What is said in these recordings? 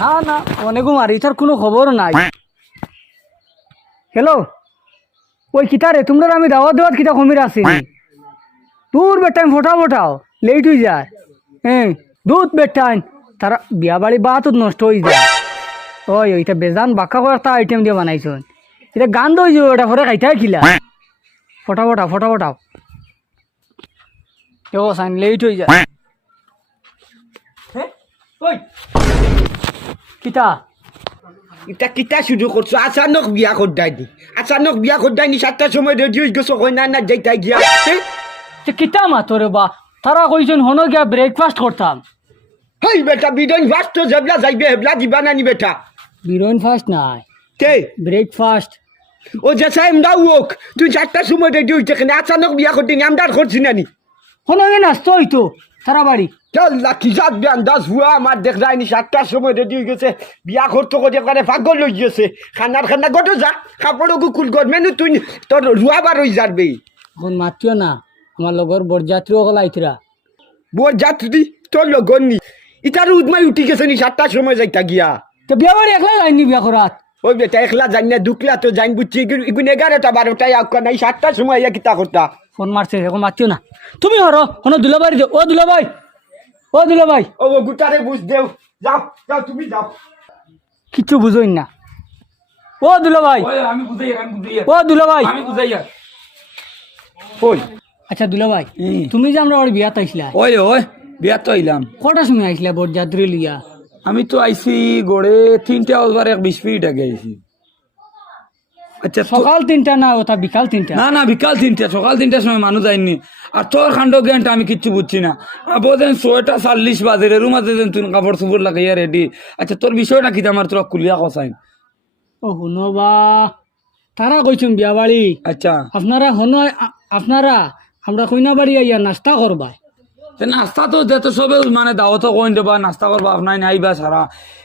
না না অনেকও মারি তার কোনো খবর নাই। হ্যালো ওই কিতারে তোমরা আমি দাওয়াত দেওয়াত কিতা কমির আছি তোর বেটাইম ফোটা ফোটাও লেট হয়ে যায়। হ্যাঁ দুধ বেটাইন, তারা বিয়া বাড়ি বা তো নষ্ট হয়ে যায়। ওই, ওইটা বেজান বাক্কা করে একটা আইটেম দিয়ে বানাইছ এটা গান দই যাব ওটা পরে খাইতে খিলা ফটা ফটাও ফটা ফটাও। ও সাইন লেট হয়ে যায়। হ্যাঁ? ওই। কিতা এটা কিতা শুরু করছ আচানক বিয়া করদাই দি। আচানক বিয়া করদাই নি সাতটার সময় রেডি হয়ে গেছো কই না না যাইতা গিয়া? সে কিতা মাতরে বা? তারা কইছেন হনো গিয়া ব্রেকফাস্ট করতাম হেই বেটা বিদন ফাস্ট জবলা যাইবে হেবলা দিবা না নি বেটা। বিরোইন ফাস্ট নাই। কে? ব্রেকফাস্ট ও যেসা এমদা ওক তুই চারটার সময় রেডি হইতে কেন আচানক বিয়া করতে নি আমদার করছি না নি হনো নাস্তো হইতো তারা বাড়ি লাঠি জাত বিয়ান দাস ভুয়া আমার দেখ যায় নি সাতটার সময় রেডি হয়ে গেছে বিয়া করতে করতে করে পাগল হয়ে গেছে খানার খানা গটো যা কাপড়ও কুল কর মেনু তুই তোর রুয়া বার হয়ে যাবে এখন মাতিও না আমার লগর বরযাত্রী সকল আইতরা বোর যাত্রী তোর লগন নি ইটার উদমাই উঠি গেছে নি সাতটার সময় যাইতা গিয়া তো বিয়া বাড়ি একলা যায়নি বিয়া করাত ওই বেটা একলা জানি না দুকলা তো জানি বুঝছি ইগুন এগারোটা বারোটায় আক্কা নাই সাতটার সময় ইয়া কিতা করতা ফোন মারছে এখন মাতিও না তুমি হরো হনো দুলাবাড়ি যাও ও দুলাভাই ও দুলাভাই ও ও গুটারে বুঝ দেও। যাও যাও তুমি যাও। কিচ্ছু বুঝোই না। ও ওই আমি বুঝাই আমি বুঝাই। ও আমি বুঝাই ওই। আচ্ছা দুলাভাই হুম। তুমি যে আমরা ওর বিয়াত আইসলা ওই ওই বিয়া তো আইলাম। কটার সময় আইসলা বরযাত্রী লিয়া? আমি তো আইছি গড়ে তিনটা বাজবার এক বিশ মিনিট আগে আইছি। আচ্ছা সকাল তিনটা না ওটা বিকাল তিনটা? না না বিকাল তিনটা সকাল তিনটার সময় মানুষ যায়নি। আর তোর কাণ্ড জ্ঞানটা আমি কিচ্ছু বুঝছি না। আবো যেন ছয়টা চাল্লিশ বাজে রে রুমাতে যেন তুই কাপড় চুপড় লাগাইয়া রেডি আচ্ছা তোর বিষয়টা কি আমার তোরা কুলিয়া কসাই ও শুনো বা তারা কইছেন বিয়া বাড়ি আচ্ছা। আপনারা হনো আপনারা আমরা কইনা বাড়ি আইয়া নাস্তা করবা তে নাস্তা তো যেত সবে মানে দাওয়াতও কইন দেবা নাস্তা করবা আপনার নাইবা সারা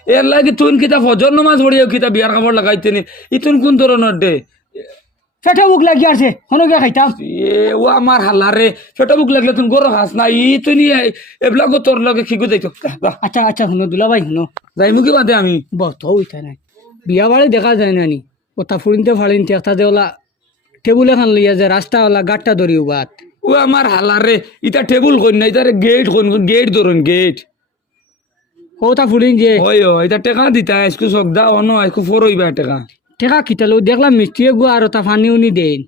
এর লাগে তুই কিতা ফজর নমাজ পড়িও কিতা বিয়ার কাপড় লাগাইতে নি ইতুন কোন ধরনের দে? সেটা বুক লাগি আছে হনো গিয়া খাইতাম এ ও আমার হাল্লারে ছোট বুক লাগলে তুমি গরো খাস না ই তুই এবিলাকো তোর লগে খিগু যাইতো আচ্ছা আচ্ছা শুনো দুলাভাই শুনো। যাই মুখি বাদে আমি। বহুত উঠা নাই। বিয়া বাড়ি দেখা যায় না নি? ওটা ফুরিনতে ফাড়িনতে একটা দেওলা টেবুল এখন লইয়া যে রাস্তাওয়ালা গাটটা ধরিও বাত ও আমার হাল্লারে ইটা টেবুল কই না ইটারে গেট কই গেট ধরুন গেট ওটা ফুরিন যে? ওই ও এটা টেকা দিতা আজকু সকদা অন আজকু ফরইবা টেকা। টেকা কিতালো দেখলাম মিষ্টি গো আর ওটা ফানি উনি দেন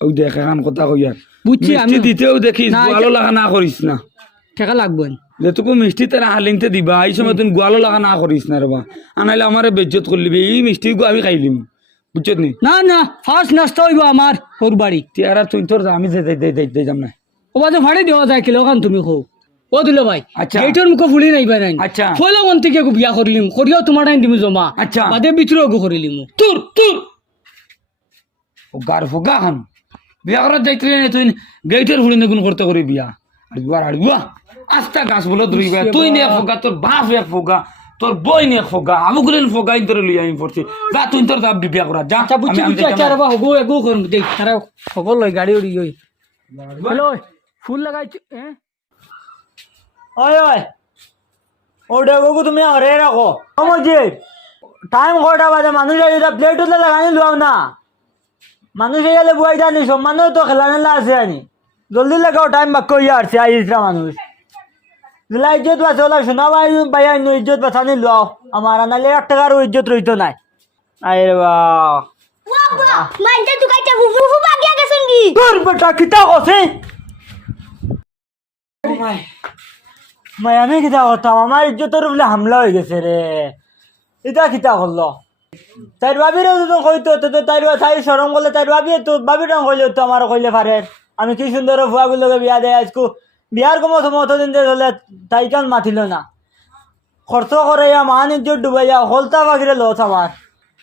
ওই দেখ এখন কথা কই আর বুঝছি আমি দিতেও দেখিস না, গোয়ালো লাগা না করিস না। টেকা লাগবো যেটুকু মিষ্টি তারা হালিংতে দিবা এই সময় তুমি গোয়ালো লাগা না করিস না রবা আনাইলে আমার বেজ্জত করলি এই মিষ্টি গো আমি খাইলিম বুঝছত নি না না ফার্স্ট নাস্তা হইব আমার ওর বাড়ি। তিয়ারা তুই তোর আমি যাম না। ও বাজে ফাড়ি দেওয়া যায় কিলো খান তুমি খো ও দিলো ভাই আচ্ছা। গেটের মুখে ফুলি নাই বাই নাই। আচ্ছা। ফয়লা মন থেকে বিয়া করিলিম করিয়াও তোমার টাইম দিমু জমা। আচ্ছা। বাদে ভিতরেও গো করিলিম। তোর তোর। ও গার ফোগা খান। বিয়া করার যাইতে না তুই গেটের হুড়ি নেগুন করতে করি বিয়া। আর বিয়ার আর বিয়া আস্তা গাছ বলে ধরিবা তুই নে ফোগা তোর বাপ এক ফোগা তোর বই নে এক ফোগা আমু গুলেন ফোগা ইন্তরে লই আমি পড়ছি যা তুই তোর দাব বিয়া করা যা আচ্ছা বুঝছি আমি- আমি বুঝছি যাইতাম আচ্ছা না। রবা হগো এগো করুন দেখ তারা সকল লই গাড়ি উড়ি ওই হ্যালো ফুল লাগাইছি হ্যাঁ ওই ওই ওটা গগু তুমি হরে রাখো মজিদ টাইম কটা বাজে মানুষ আইলে প্লেট উঠলে লাগানি লোয়াও না মানুষ গেলে বুয়াই জানি সব মানুষ তো খেলা নেলা আছে আনি জলদি লাগাও টাইম বাক কইয়া আসছে আইসরা মানুষ যেলা ইজ্জত বাঁচে ওলা শোনা ভাই ভাই ইজ্জত বাঁচানি লোয়াও আমার আনালে এক টাকারও ইজ্জত রইতো নাই। আরে বা। মাইন্ডে দুকাইতে ফুফু ফুফু বাগিয়া গেছেন কি তোর বেটা কিতা কছে? মাই আমি কিতা করতাম আমার ইজ্জতের বলে হামলা হয়ে গেছে রে এটা কিতা করল তাইর বাবিরও তো কইতো তো তো তাইর তাই সরম করলে তাইর বাবি তো বাবিটা কইলে তো আমার কইলে পারে আমি কি সুন্দর ফুয়াগুলোকে বিয়া দেয় আজকু? বিয়ার কম মতো দিন হলে তাই কেন মাতিল না। খরচ করে মান ইজ্জত ডুবাইয়া হলতা বাগিরে লস আমার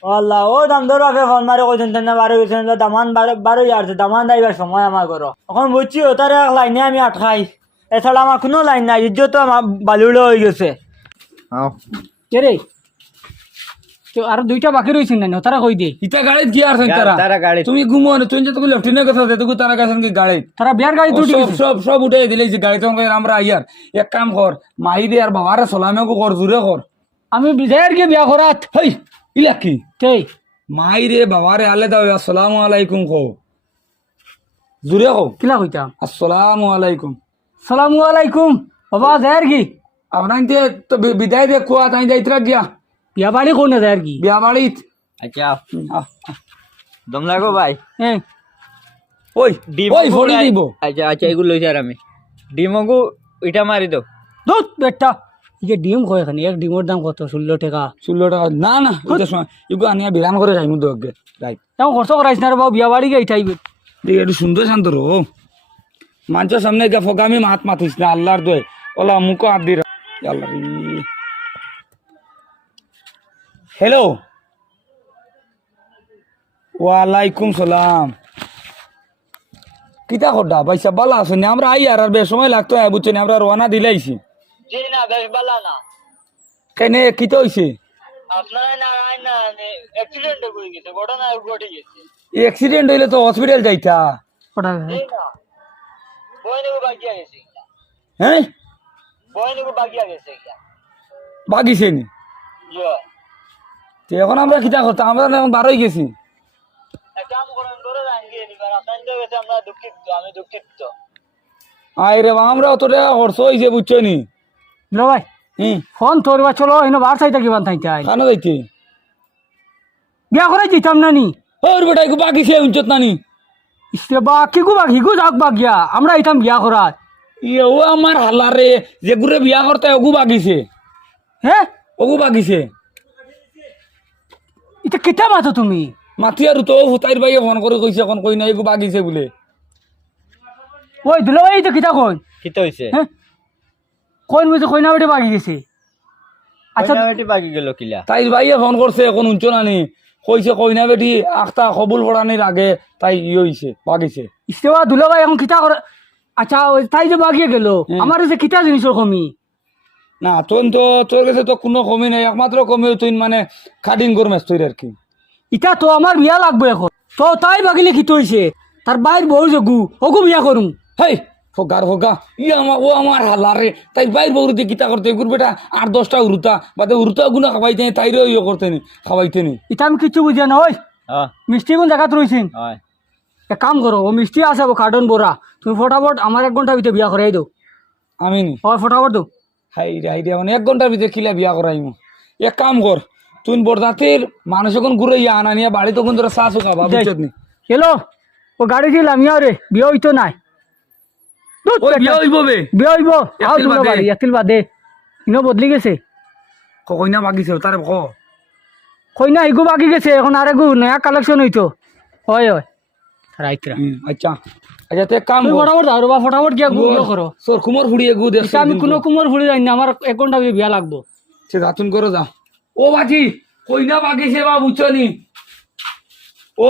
আল্লাহ ও দাম ধর বাপে ফোন মারে কইছেন না বারো গেছেন দামান বারো ইয়ারছে দামান দাইবার সময় আমার করো এখন বুঝছি ও তার এক লাইনে আমি আটকাই এছাড়া আমার কোনো লাইন নাই ইজ্জত আমার বালুড়ো হয়ে গেছে। কে রে তো আর দুইটা বাকি রয়েছে না তারা কই দে ইটা গাড়িত কি আর তারা? তারা গাড়িত। তুমি ঘুমো না তুই যত লেফটিনের কথা দে তুই তারা কাছে কি গাড়িত? তারা বিয়ার গাড়ি ও দুটি সব সব সব উঠে দিলে যে গাড়ি তখন আমরা আইয়ার এক কাম কর মাহি দে আর বাবারে সলামেও কর জুড়ে কর। আমি বিজয়ের গিয়ে বিয়া করাত হেই ইলা কি? তেই মাই রে বাবা রে আলে দাও আসসালামু আলাইকুম কো জুড়ে কো কিলা কইতাম আসসালামু আলাইকুম। সালামু আলাইকুম। বাবা যায়ের কি আপনার তে তো বি- বিদায় দে কোয়া তাই যাইতরা গিয়া। বিয়া বাড়ি কোন আর কি? বিয়া বাড়িত আচ্ছা। দম লাগো ভাই। হ্যাঁ। ওই ডিম ওই ফড়ি দিব। আচ্ছা আচ্ছা এগুলো লইছি আর আমি। ডিমগু ইটা মারি দাও। দুধ বেটা। ইকে ডিম কয় এখানে? এক ডিমের দাম কত? ষোলো টাকা। ষোলো টাকা। না না এটা এগুলো আনিয়া বিরান করে যাইমু তো আগে। রাইট তেমন খরচ করাইছ না রে বাবু বিয়া বাড়ি গিয়ে এইটাইবে দেখি একটু সুন্দর শান্ত রো। মানুষের সামনে গা ফোকামি মাত মাতিস না আল্লাহর দোয়। ওলা মুখ হাত দি আল্লাহ হ্যালো ওয়ালাইকুম সালাম কিতা খোড্ডা পয়সা বালা আছে না? আমরা আই আর বেশ সময় লাগতো হ্যাঁ বুঝছ না? আমরা রওনা দিলাইছি জি না বেশ ভালো না। কেনে কিতা হইছে? আপনার না না অ্যাক্সিডেন্ট হয়ে গেছে ঘটনা ঘটে গেছে। অ্যাক্সিডেন্ট হইলে তো হসপিটাল যাইতা। হ্যাঁ বইনগু তো এখন আমরা কিতা করতাম আমরা এখন বারোই গেছি। কাম করেন ধরে আনগে নিবার। আপনার গেছে আমরা দুঃখিত আমি রে আমরা অত টাকা খরচ হয়েছে বুঝছ নি? ভাই হুম। ফোন তোর বা চলো এনে বার চাইতা কিমান থাইতে আই কানো যাইতে? বিয়া করে দিতাম না নি ওর বেটা একটু বাগিছে উঞ্চত নানি। ইসরে বা কি গু বাঘ হিগু যাক বাগ গিয়া আমরা আইতাম বিয়া করাত ইয়ে ও আমার হালারে যে গুরে বিয়া করতে ওগু বাগিছে হ্যাঁ? ওগু বাগিছে এটা কেটা মাতো তুমি? মাতি আৰু তো ভূতাইৰ বাইয়ে ফোন কৰি কৈছে এখন কই নাই একো বাগিছে বোলে। ওই দুলো ভাই তো কিতা কই কিতো হইছে কইন বুঝে কইনা বেটে বাগি গেছে। আচ্ছা বেটি বাগি গেল কিলা? তাইৰ বাইয়ে ফোন করছে এখন উঞ্চ নানি কইছে কইনা বেটি আখটা কবুল করানির আগে তাই ইয়ে হইছে বাগিছে। ইস্তেবা দুলো ভাই এখন কিতা করে আচ্ছা তাই যে বাগিয়ে গেল। আমার যে কিতা জিনিসের কমি। না তোর তো তোর কাছে তো কোনো কমি নাই একমাত্র কমি তুই মানে খাডিং গরমেস তুই আর কি। ইটা তো আমার বিয়া লাগবে এখন। তো তাই বাগিলে কি হইছে তার বাইর বউ যে গু ওগু বিয়া করুম হেই ফোকার ফোকা ই আমার ও আমার হালারে তাই বাইর বউরুতে কিতা করতে গুর বেটা আট দশটা উরুতা বাদে উরুতা গুনা খাবাইতে নি তাইরও ইয়ে করতে নি খাবাইতে নি। ইটা আমি কিছু বুঝি না ওই হ্যাঁ মিষ্টি কোন জায়গাত রয়েছেন হয়। এক কাম করো ও মিষ্টি আছে ও কার্টন বোরা তুমি ফটাফট আমার এক ঘণ্টা ভিতরে বিয়া করাই দাও আমি নি। ও ফটাফট দাও হাই এক ঘণ্টার ভিতরে কিলা বিয়া করাইমু। এক কাম কর তুই বরদাতির মানুষ এখন ঘুরে ইয়া আনা নিয়ে বাড়ি তখন তোরা চা চুকাবা বুঝছত নি? চলো ও গাড়ি ছিল আমি রে বিয়া হইতো নাই। বিয়া হইব বে। বিয়া হইব। দুলো বাদে। ইনো বদলি গেছে। কইনা বাগিছে তারে ক। কইনা গেছে এখন আর এগু নয়া কালেকশন হইতো। হয় হয়। রাইতরা আচ্ছা। আচ্ছা তে কাম ফটাফট দাও বা ফটাফট গিয়া গু করো তোর কুমোর ফুড়িয়ে গু দেখ আমি কোনো কুমোর ভুলে যাই না আমার এক ঘণ্টা বিয়া লাগবো। সে দাতুন করে যা ও বাজি কইনা বাগিছে বা বুঝছ নি ও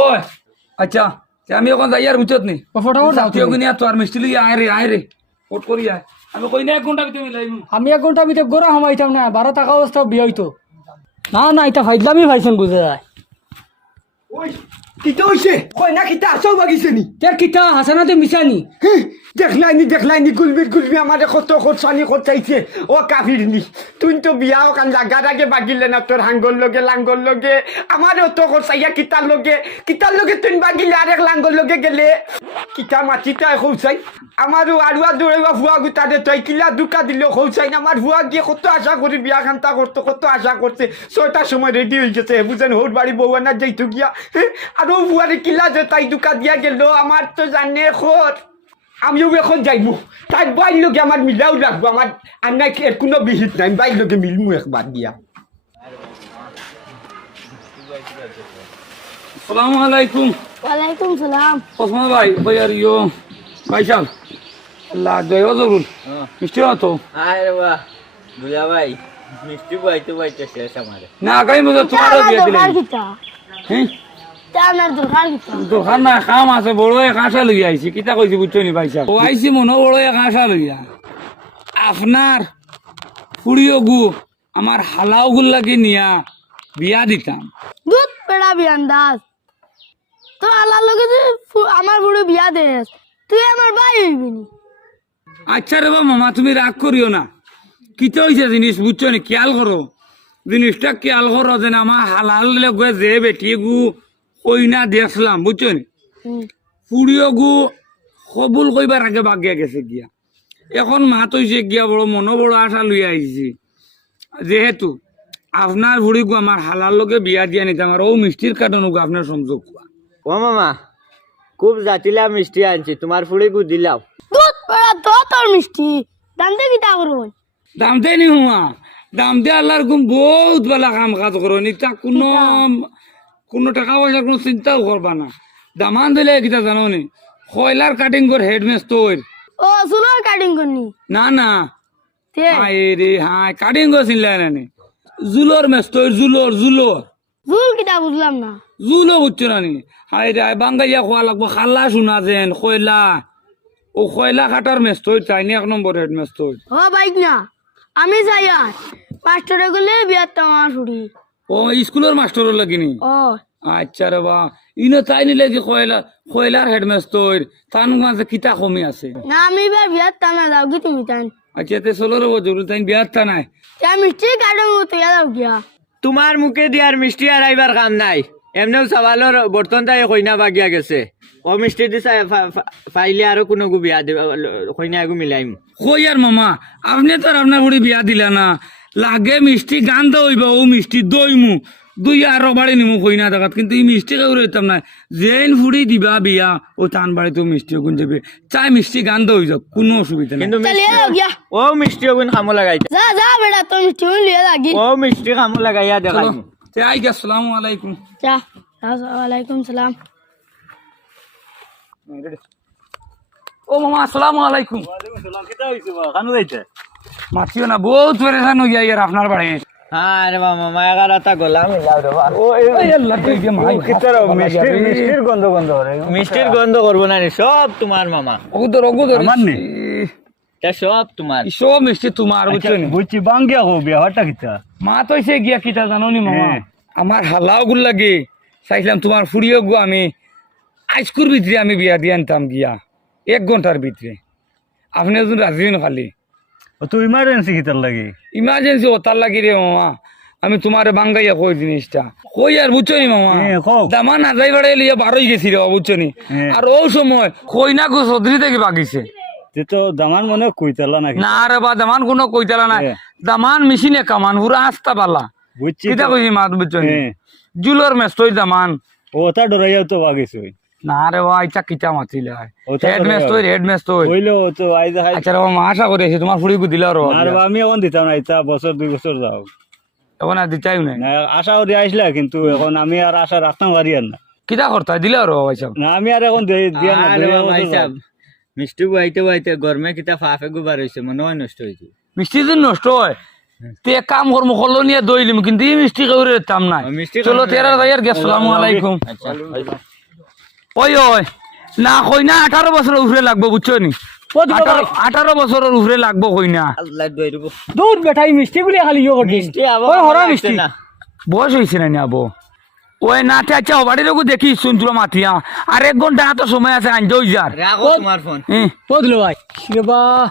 আচ্ছা তে আমি এখন যাই আর বুঝছত নি ফটাফট সাথীয় তুমি। কিনে তো আর মিষ্টি লিয়ে আয় রে আয় রে ফট করি আয় আমি কইনা এক ঘণ্টা ভিতরে আমি এক ঘণ্টা ভিতরে গোড়া হামাইতাম না বারো টাকা অবস্থা বিয়া হইতো না না এটা ফাইজলামি ভাইছেন বুঝে যায়। ওই কিতা হইছে কইনা কিতা? আসো বাগিছে নি? তের কিতা? হাসানাতে মিশানি হেহ, দেখলাইনি দেখলাইনি গুলবির গুলবি আমার কত খরচানি খরচাইছে ও কাফির নি তুই তো বিয়া কান লাগার আগে বাগিলে না তোর হাঙ্গর লগে লাঙ্গর লগে। আমার অত খরচাইয়া কিতার লগে কিতার লগে তুই বাগিলে আরেক লাঙ্গর লগে গেলে। কিতা মাটিটা খৌচাই আমারও আড়ুয়া দৌড়াইবা ভুয়া গুতারে তই কিলা দুকা দিলেও খৌচাই না আমার ভুয়া গিয়ে কত আশা করি বিয়া খান্তা করতো কত আশা করছে ছয়টার সময় রেডি হয়ে গেছে বুঝেন হোর বাড়ি বউ আনা যাইতো গিয়া। হেহ, আরও ভুয়ারে কিলা যে তাই দুকা দিয়া গেল আমার তো জানে খোর আমিও এখন যাইবো তাই বাইর লোকে আমার মিলাও লাগবো। আমার আন্নাই এর কোনো বিহিত নাই। বাইর লোকে মিলমু একবার দিয়া। আসসালামু আলাইকুম। ওয়ালাইকুম সালাম। ওসমান ভাই ভাই আর ইয়ো। ভাইসাল আল্লাহ জয় জরুর মিষ্টি না তো। আরে বাহ। দুলা ভাই মিষ্টি বাইতে বাইতে শেষ আমারে। না আগামী বছর তোমারও বিয়ে দিলে হ্যাঁ? দোকান না কাম আছে বড় এক আশা লই আইছি কিতা কইছি বুঝছ নি ভাইসাল ও আইছি মনে বড় এক আশা লইয়া আপনার ফুড়িও গু আমার হালাও গুল্লাকে নিয়া বিয়া দিতাম। দুধ পেড়া বিয়ান্দাজ তো আল্লাহর লগে যে ফু- আমার বুড়ো বিয়া দেস তুই আমার ভাই হইবি আচ্ছা রে মামা তুমি রাগ করিও না। কিতা হইছে জিনিস বুঝছ নি খেয়াল করো জিনিসটা খেয়াল করো যেন আমার হালাল লগে যে বেটি গু কইনা দেখলাম বুঝছ নি? হুম। ফুড়িও গু কবুল কইবার আগে বাগিয়া গেছে গিয়া। এখন মাত হইছে গিয়া বড় মনো বড় আশা লই আইছি যেহেতু আপনার ফুড়ি গু আমার হালাল লগে বিয়া দিয়া নিতাম আর ও মিষ্টির কাটনো গু আপনার সংযোগ কোয়া ও মামা খুব জাতিলা মিষ্টি আনছি তোমার ফুড়ি গু দিলাও দুধ তো তোর মিষ্টি কিতা করব দাম দে নি হুয়া দাম দে আল্লাহর গুম বহুত বেলা কাম কাজ করো নিতা কোনো কোনো টাকা পয়সার কোনো চিন্তাও করবা না। দামান দিলে কিতা জানো নি কয়লার কাটিং কর হেডমেস তোর ও চুলোর কাটিং করনি? না না। হাই রে হাই কাটিং করছিল না? জুলোর মেস তোর জুলোর জুলোর জুল কিতা বুঝলাম না? জুলো বুঝছ না নি? হাই রে বাঙ্গাইয়া খোয়া লাগবো। খাল্লা শোনা যেন কয়লা। ও কয়লা কাটার মেস তোর চাইনি এক নম্বর হেডমেস তোর ও বাইক না। আমি যাই আর মাস্টারে গেলে বিয়ার তোমার ছুটি ও স্কুলের মাস্টারও লাগিনি? ও। আচ্ছা রে বা ইনো তাই নিলে কি কয়লা কয়লার হেডমেস তোর তার মাঝে কিতা কমি আছে? না আমি এবার বিয়ার তামা যাও কি তুমি তাই আচ্ছা তে ষোলো রে বছর তাই বিয়ার তা মিষ্টি করতে যাও গিয়া। তোমার মুখে দিয়ার মিষ্টি আর আইবার কাম নাই। এমনিও সবালোর বর্তন তাই কইনা বাগিয়া গেছে। ও মিষ্টি দিছা ফাইলে আরও কোনো গু বিয়া দিব কইনা এগু মিলাইম। কই আর মামা আপনি তো আপনার বুড়ি বিয়া দিলা না। লাগে মিষ্টি গান দইব ও মিষ্টি দইমু। দুই আর বাড়ি নিমু কই না দেখাত কিন্তু এই মিষ্টি কেউ রইতাম না। যেন ফুড়ি দিবা বিয়া ও টান বাড়ি তো মিষ্টি গুন যাবে। চাই মিষ্টি গান দই যাক কোনো অসুবিধা নেই। কিন্তু যাও গিয়া। ও মিষ্টি ওগুন খামো লাগাইতে যা যা বেটা তোর মিষ্টি আমি লিয়ে লাগি। ও মিষ্টি খামো লাগাইয়া দেখাই তে আই গে আসসালামু আলাইকুম। যা ওয়ালাইকুম সালাম। ও মামা আসসালামু আলাইকুম। মাতিও না বহুত পরেশান হইয়া ইয়ার আপনার বাড়ি হ্যাঁ রে বাবা মামা এগারোটা গোলা মিলাও রে বাবা ওই আল্লাহ তুই যে মাই মিষ্টির গন্ধ গন্ধ মিষ্টির গন্ধ করব না রে, সব তোমার মামা। ওগুদর ওগুদর আমার নে। সব তোমার। সব মিষ্টি তোমার বুঝছি বাঙ্গিয়া হো বিয়াটা কিতা? মা তো এসে গিয়া কিতা জানো নি মামা? আমার হালাও গুল লাগে। চাইছিলাম তোমার ফুড়িও গো আমি আইসকুর ভিতরে আমি বিয়া দিয়ে আনতাম গিয়া এক ঘণ্টার ভিতরে। আপনি যদি রাজি খালি। তো ইমার্জেন্সি কিতার লাগে? ইমার্জেন্সি ওতার লাগি রে মামা। আমি তোমার বাঙ্গাইয়া কই জিনিসটা? কই আর বুঝছ নি মামা দামা না যাই বাড়াই লিয়া বারোই গেছি রে বুঝছ নি আর ও সময় কই না গো সদরি থেকে বাগিছে। তে দামান মনে কইতালা নাকি? না রে বা দামান কোনো কইতালা না দামান মেশিনে কামান পুরা আস্তা পালা বুঝছি কিতা। কইছি মাত বুঝছ নি। জুলোর মেস্তই দামান। ও তা ডরাইয়া তো বাগিছে না রে বা ইচ্ছা কিতা মাতিলে তো তো আই আচ্ছা রে মা আশা তোমার ফুড়ি দিল আর আমি এখন দিতাম না এটা বছর দুই বছর যাও। এখন আর দিতাই না আশা কিন্তু এখন আমি আর আশা রাখতাম পারি আর না। কিতা করতা দিল আর ভাইসাব না আমি আর এখন দিয়া না মিষ্টি গরমে ফাফে গুবার মনে হয় নষ্ট হয়েছে মিষ্টি যদি নষ্ট হয় তে এক কাম করব কলো নিয়ে দই লিম কিন্তু এই মিষ্টি কেউরে দিতাম নাই। চলো তেরা আলাইকুম। আচ্ছা। ওই ওই। না কইনা আঠারো বছরের উপরে লাগবো বুঝছ নি? আঠারো- বছরের উপরে লাগবো কই না আল্লাহ দই রুবো। দুধ বেটাই মিষ্টি গুলি খালি ইয়ে মিষ্টি আবার ওই হরা মিষ্টি। না। বয়স হয়েছে না আবো? ওই না আচ্ছা বাড়ির দেখি শুন তুলো মাতিয়া। আর এক ঘণ্টা তো সময় আছে আনতে ওই যার রাখো তোমার ফোন। বদলো ভাই? রে বা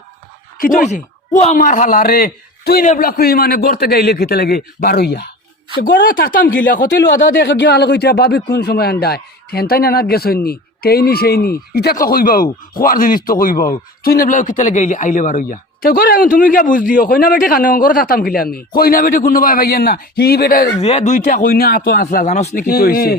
কি ও আমার হালা রে তুই নেবলা কুই মানে গড়তে গাইলে খেতে লাগে? বারইয়া গড়ে থাকতাম কিলা কতই আদা দেখে গিয়ে আলো কইতা বাবি কোন সময় আন্দায়? হেনতাই নানাত গেছনি তেইনি সেইনি। ইটা তো কইবাও খোয়ার জিনিস তো কইবাও তুই নেবলা খেতে লাগে গাইলে আইলে বারইয়া তো গড়ে এখন তুমি কিয়া বুঝ দিও কইনা বেটি খানো গড়ে থাকতাম কিলা আমি। কইনা বেটে কোনো ভাই ভাইয়ের না হি বেটা যে দুইটা কইনা আতো আসলা জানোস নি কি কইছে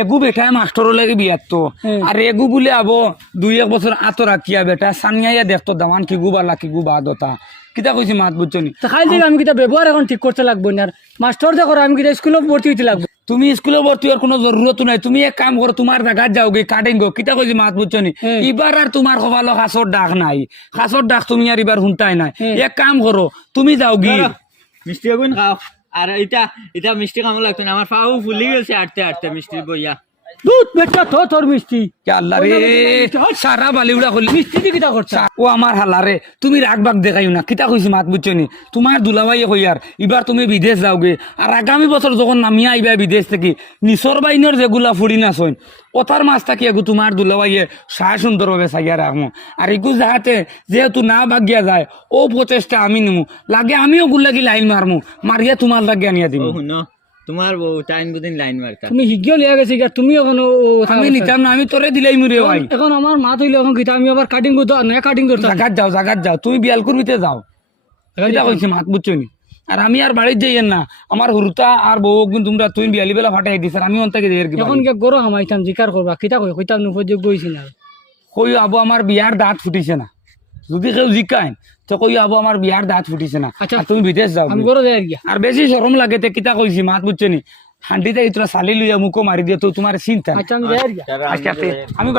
এগু বেটা মাস্টর লাগে বিয়াত তো। আর এগু বলে আবো দুই এক বছর আতো রাখিয়া বেটা সানিয়া দেখতো দামান কি গু বালা কি গু বাদতা কিতা কইছি মাত বুঝছনি খাই দিকে আমি কিতা ব্যবহার এখন ঠিক করতে লাগবো না আর মাস্টার দেখো আমি কিতা স্কুলে ভর্তি হইতে লাগবো। তুমি স্কুলে ভর্তি হওয়ার কোনো জরুরত নাই। তুমি এক কাম করো তোমার জায়গাত যাও গে কাটিং গো কিতা কইছি মাত বুঝছনি হুম। এবার আর তোমার কপালো খাসর ডাক নাই। খাসর ডাক তুমি আর এবার শুনতাই নাই। এক কাম করো তুমি যাও গি মিষ্টি আগুন খাও আর এটা এটা মিষ্টি কামড় লাগতো না। আমার পাও ফুলি গেছে আটতে আটতে মিষ্টি বইয়া। দুধ বেটা তো তোর মিষ্টি। আল্লাহ রে? সারা বালিউড়া করলি। মিষ্টি দি কিতা করছা? ও আমার হালারে তুমি রাগ বাগ দেখাইও না। কিতা কইছি মাত বুঝছ নি? তোমার দুলাভাই কই আর এবার তুমি বিদেশ যাওগে। আর আগামী বছর যখন নামিয়া আইবা বিদেশ থেকে নিচর বাইনের যেগুলা ফুড়ি না সইন ওতার মাছ থাকি এগু তোমার দুলাভাইয়ে সাহ সুন্দরভাবে চাইয়া রাখমু আর এগু যাহাতে যেহেতু না বাগিয়া যায় ও প্রচেষ্টা আমি নিমু। লাগে আমিও গুলাগি লাইন মারমু মারিয়া তোমার লাগে আনিয়া শুনো তোমার বউ টাইম বুদিন লাইন মারতা তুমি শিখিও লিয়া গেছি গা তুমি এখন ও- আমি নিতাম না আমি তোরে দিলাই মুরে ভাই। এখন আমার মা তৈলে এখন কিতা আমি আবার কাটিং করতে নয়া কাটিং করতে জাগাত যাও জাগাত যাও তুমি বিয়াল করবিতে যাও। এটা কইছি মাত বুঝছ নি? আর আমি আর বাড়ির যাইয়েন না আমার হুরুতা আর বউ কিন্তু তোমরা তুই বিয়ালি বেলা ফাটাই দিছ আর আমি অন্তাকে দিয়ে এখন কে গরো হামাইতাম জিকার করবা কিতা কই কইতাম উপযোগ বইছি না কই আবু আমার বিয়ার দাঁত ফুটিছে না। যদি কেউ জিকায় তো কই আবু আমার বিয়ার দাঁত ফুটিছে না আচ্ছা। তুমি বিদেশ যাও আর বেশি লাগে তে কিতা কইছি মাত বুঝছ নি হান্ডিতে তোরা চালি লইয়া মুখো মারি দিয়ে তো তোমার চিন্তা নাই। আচ্ছা আমি